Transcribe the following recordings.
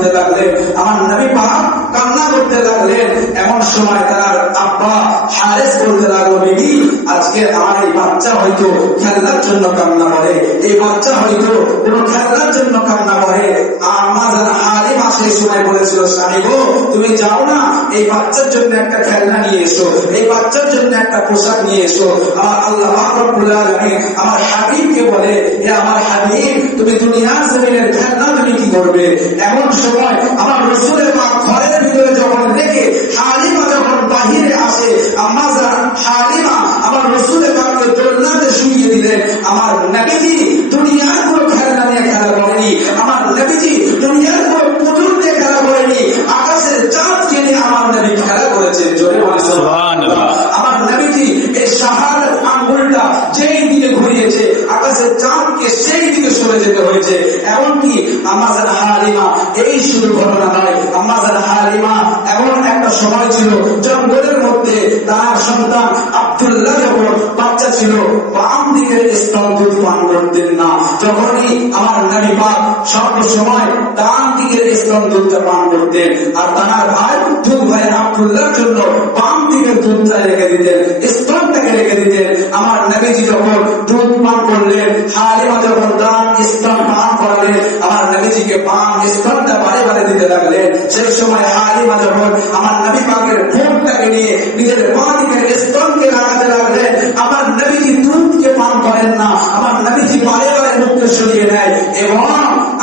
করতে লাগলেন, আমার নবী পাক কান্না করতে লাগলেন। এমন সময় তার আব্বা হারেস বলতে লাগলো, বিবি আজকে আমার এই বাচ্চা হয়তো খেলনার জন্য কান্না করে, এই বাচ্চা হয়তো কোন খেলনার জন্য কান্না করে। আম্মা জান হালিমা সেই সময় বলেছিল, স্বামী গো তুমি যাও না, এই বাচ্চার জন্য একটা খেলনা নিয়ে এসো, এই বাচ্চার জন্য একটা পোশাক নিয়ে এসো। আমার আল্লাহ পাক রব্বুল আলামিন আমার হাবিবকে বলে, হে আমার হাবিব তুমি দুনিয়ার জমিনের খেলনা তুমি কি করবে? এমন সময় আমার রাসূলের পাক ঘরের ভিতরে যখন রেখে হালিমা যখন বাহিরে আসে, আম্মা জান হালিমা আমার রাসূলের পাককে দোলনাতে শুইয়ে দিলেন। আমার নবীজি দুনিয়ার কোনো খেলনা নিয়ে খেলা করেনি, আমার নবীজি দুনিয়ার কোনো পুতুল দিয়ে খেলা করেনি, আকাশের চাঁদকে নিয়ে আমার নবী খেলা করেছে। জোরে বলেন সুবহানাল্লাহ। আমার নবীজি এই শাহাদাত আঙ্গুলটা যেই দিকে ঘুরিয়েছে, আকাশের চাঁদকে সেই দিকে সরে যেতে হয়েছে। এমনকি আম্মা জান হালিমা এই শুধু ঘটনা নয়, আম্মা জান হালিমা এমন একটা সময় ছিল জঙ্গলের মধ্যে তার সন্তান আব্দুল্লাহ যখন বাচ্চা ছিল, বাম দিকের স্তন দুধ পান করতেন না। যখনই আমার নবী পাক সর্বসময় ডান দিকের স্তন দুধটা পান করতেন, আর তার ভাই দুধ ভাই আব্দুল্লাহর জন্য বাম দিকের দুধটা রেখে দিতেন, স্তনটাকে রেখে দিতেন। আমার নবীজি যখন দুধ পান করলেন, হালিমা যখন ডান স্তন পান করালেন, আমার নবীজিকে বাম স্তনটা বারে বারে দিতে লাগলেন। সেই সময় হালিমা যখন আমার নবী পাকের ঠোঁটটাকে নিয়ে নিজের বাঁ দিকের স্তনকে লাগাতে লাগলেন, আমার নবীজি দুধকে পান করেন না, আমার নবীজি বারে বারে মুখকে সরিয়ে নেয় এবং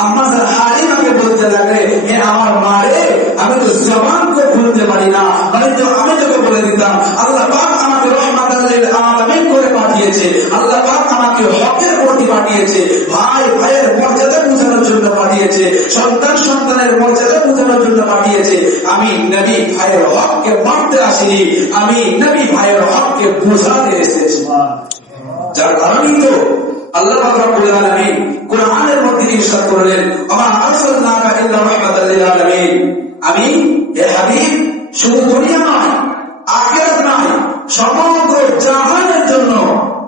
আম্মা জান হালিমাকে বলতে লাগলে, হে আমার মারে আমি তো জবানকে খুলতে পারি না, আমি তোকে বলে দিতাম আল্লাহ পাক আমাকে রহমাতাল লিল আলামিন করে পাঠিয়েছে, আল্লাহ পাক আমাকে হকের প্রতি পাঠিয়েছে, ভাই ভাইয়ের মর্যাদা বোঝানোর জন্য পাঠিয়েছে, সন্তান সন্তানের মর্যাদা বোঝানোর জন্য পাঠিয়েছে। আমি নবী ভাইয়ের হককে মারতে আসিনি, আমি নবী ভাইয়ের হককে বোঝাতে এসেছি। যার কারণেই তো আল্লাহ পাক রব্বুল আলামিন কোরআনের মধ্যে ইরশাদ করলেন, ওয়া আরসালনাকা ইল্লা রাহমাতাল লিল আলামিন, আমি হে হাবিব শুধু দুনিয়া নয় আখিরাত নয় সমগ্র জাহানের জন্য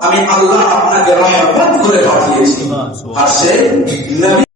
আমি আল্লাহ আপনাকে রহমত করে পাঠিয়েছি। আর সেই নবী